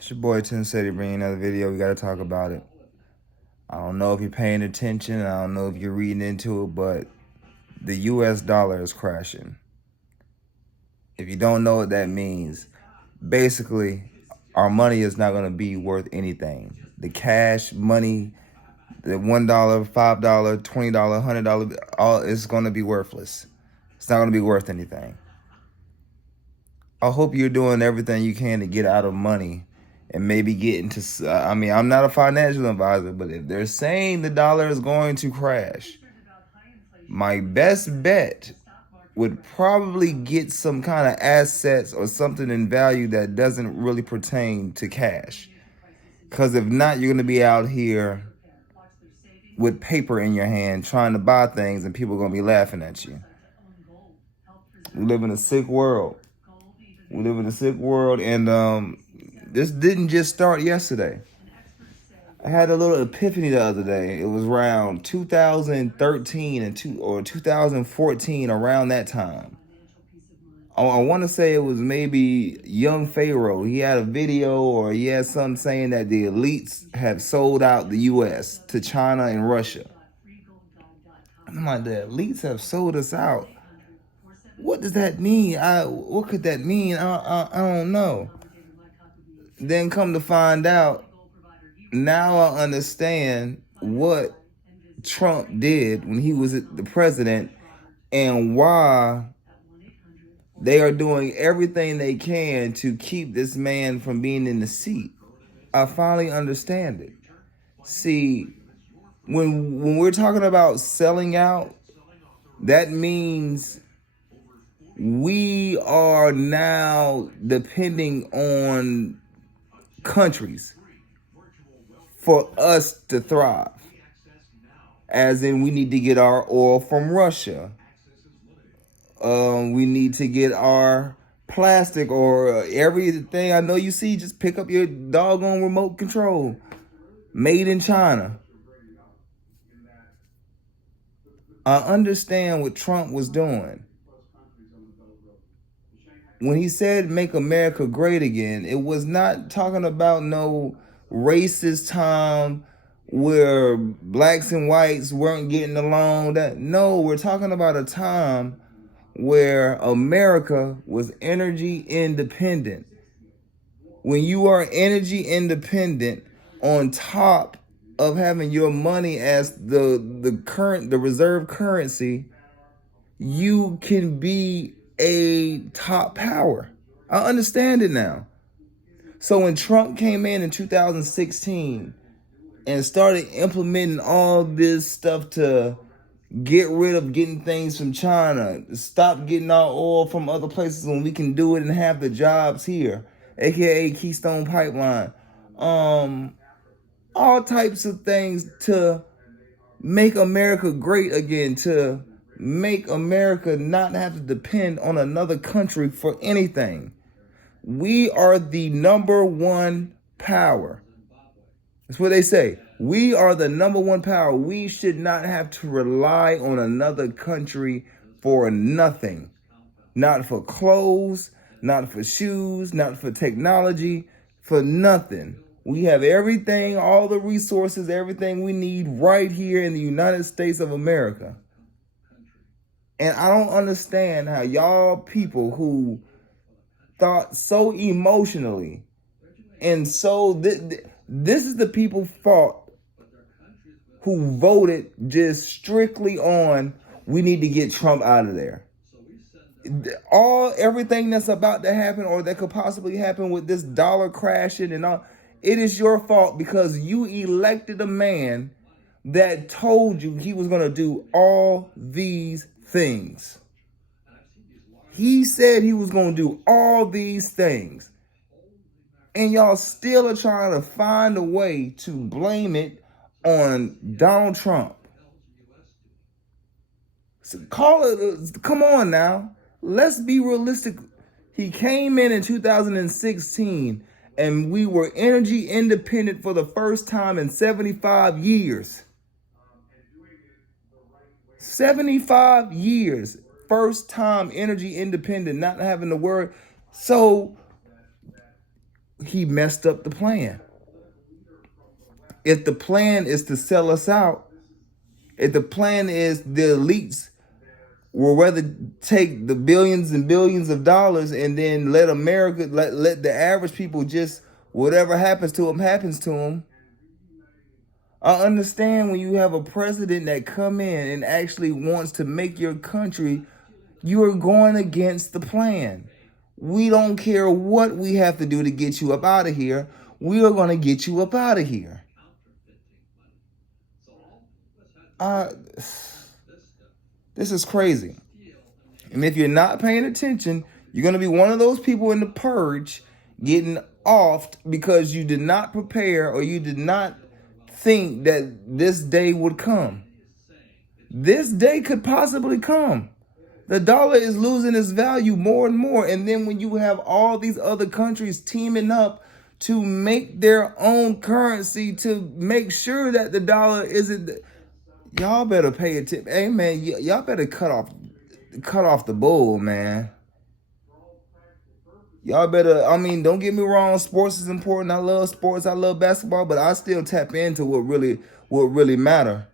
It's your boy Tin City bringing another video. We got to talk about it. I don't know if you're paying attention. I don't know if you're reading into it, but the US dollar is crashing. If you don't know what that means, basically, our money is not going to be worth anything. The cash money, the $1, $5, $20, $100, all is going to be worthless. It's not going to be worth anything. I hope you're doing everything you can to get out of money and maybe get into, I'm not a financial advisor, but if they're saying the dollar is going to crash, my best bet would probably get some kind of assets or something in value that doesn't really pertain to cash. Because if not, you're going to be out here with paper in your hand trying to buy things and people are going to be laughing at you. We live in a sick world. And this didn't just start yesterday. I had a little epiphany the other day. It was around 2013 or 2014, around that time. I want to say it was maybe Young Pharaoh. He had a video or he had something saying that the elites have sold out the U.S. to China and Russia. I'm like, the elites have sold us out. What does that mean? What could that mean? I don't know. Then come to find out, now I understand what Trump did when he was the president and why they are doing everything they can to keep this man from being in the seat. I finally understand it. See, when we're talking about selling out, that means we are now depending on countries for us to thrive. As in, we need to get our oil from Russia. We need to get our plastic or everything. I know you see, just pick up your doggone remote control. Made in China. I understand what Trump was doing. When he said make America great again, it was not talking about no racist time where blacks and whites weren't getting along. No, we're talking about a time where America was energy independent. When you are energy independent, on top of having your money as the reserve currency, you can be a top power. I understand it now. So when Trump came in 2016 and started implementing all this stuff to get rid of getting things from China, stop getting our oil from other places when we can do it and have the jobs here, aka Keystone Pipeline, all types of things to make America great again, to make America not have to depend on another country for anything. We are the number one power. That's what they say. We are the number one power. We should not have to rely on another country for nothing. Not for clothes, not for shoes, not for technology, for nothing. We have everything, all the resources, everything we need right here in the United States of America. And I don't understand how y'all people who thought so emotionally and so this is the people's fault who voted just strictly on we need to get Trump out of there. Everything that's about to happen or that could possibly happen with this dollar crashing and all, it is your fault because you elected a man that told you he was going to do all these things. He said he was going to do all these things. And y'all still are trying to find a way to blame it on Donald Trump. So come on now. Let's be realistic. He came in 2016 and we were energy independent for the first time in 75 years. 75 years. First time energy independent, not having to worry. So he messed up the plan. If the plan is to sell us out, if the plan is the elites will rather take the billions and billions of dollars and then let America, let the average people just, whatever happens to them, happens to them. I understand when you have a president that come in and actually wants to make your country, you are going against the plan. We don't care what we have to do to get you up out of here. We are going to get you up out of here. This is crazy. And if you're not paying attention, you're going to be one of those people in the purge getting offed because you did not prepare or you did not think that this day would come. This day could possibly come. The dollar is losing its value more and more. And then when you have all these other countries teaming up to make their own currency to make sure that the dollar isn't, y'all better pay attention. Hey man, y'all better cut off the bull, man. Y'all better, I mean, don't get me wrong, sports is important. I love sports, I love basketball, but I still tap into what really matter.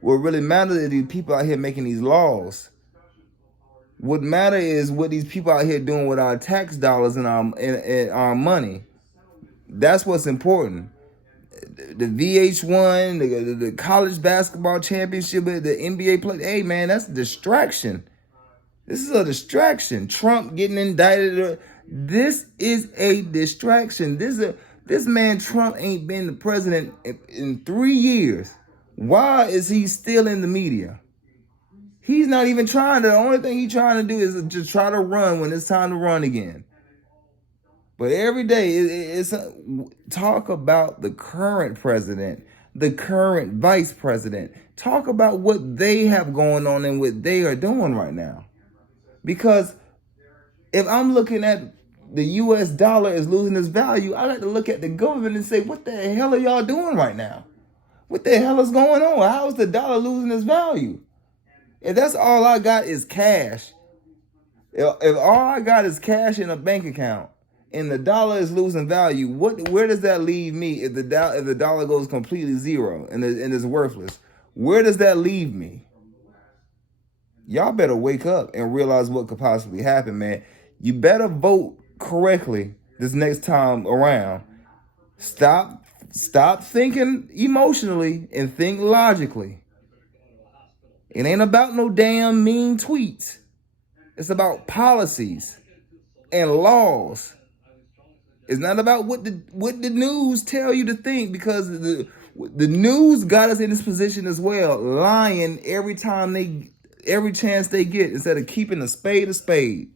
What really matters is these people out here making these laws. What matter is what these people out here doing with our tax dollars and our money. That's what's important. The VH1, the college basketball championship, the NBA play. Hey man, that's a distraction. This is a distraction. Trump getting indicted. This is a distraction. This man Trump ain't been the president in 3 years. Why is he still in the media? He's not even trying to. The only thing he's trying to do is just try to run when it's time to run again. But every day, it's talk about the current president, the current vice president. Talk about what they have going on and what they are doing right now. Because if I'm looking at the U.S. dollar is losing its value, I like to look at the government and say, what the hell are y'all doing right now? What the hell is going on? How is the dollar losing its value? If that's all I got is cash, if all I got is cash in a bank account and the dollar is losing value, where does that leave me if the dollar goes completely zero and it's worthless? Where does that leave me? Y'all better wake up and realize what could possibly happen, man. You better vote correctly this next time around. Stop thinking emotionally and think logically. It ain't about no damn mean tweets. It's about policies and laws. It's not about what the news tell you to think, because the news got us in this position as well, lying every chance they get instead of keeping a spade a spade.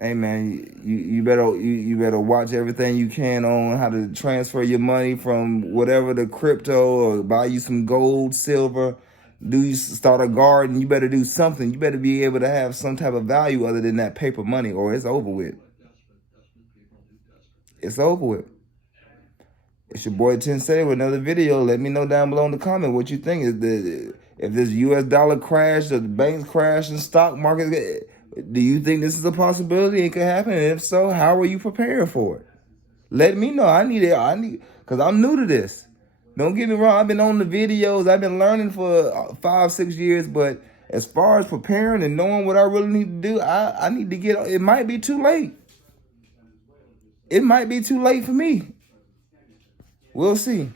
Hey man, you better watch everything you can on how to transfer your money from whatever the crypto, or buy you some gold, silver, start a garden. You better do something. You better be able to have some type of value other than that paper money, or it's over with. It's over with. It's your boy Ten Say with another video. Let me know down below in the comment what you think. If this U.S. dollar crash, or the banks crash, and stock market, do you think this is a possibility? It could happen. And if so, how are you prepared for it? Let me know. I need because I'm new to this. Don't get me wrong. I've been on the videos. I've been learning for 5-6 years. But as far as preparing and knowing what I really need to do, I need to get. It might be too late. It might be too late for me. We'll see.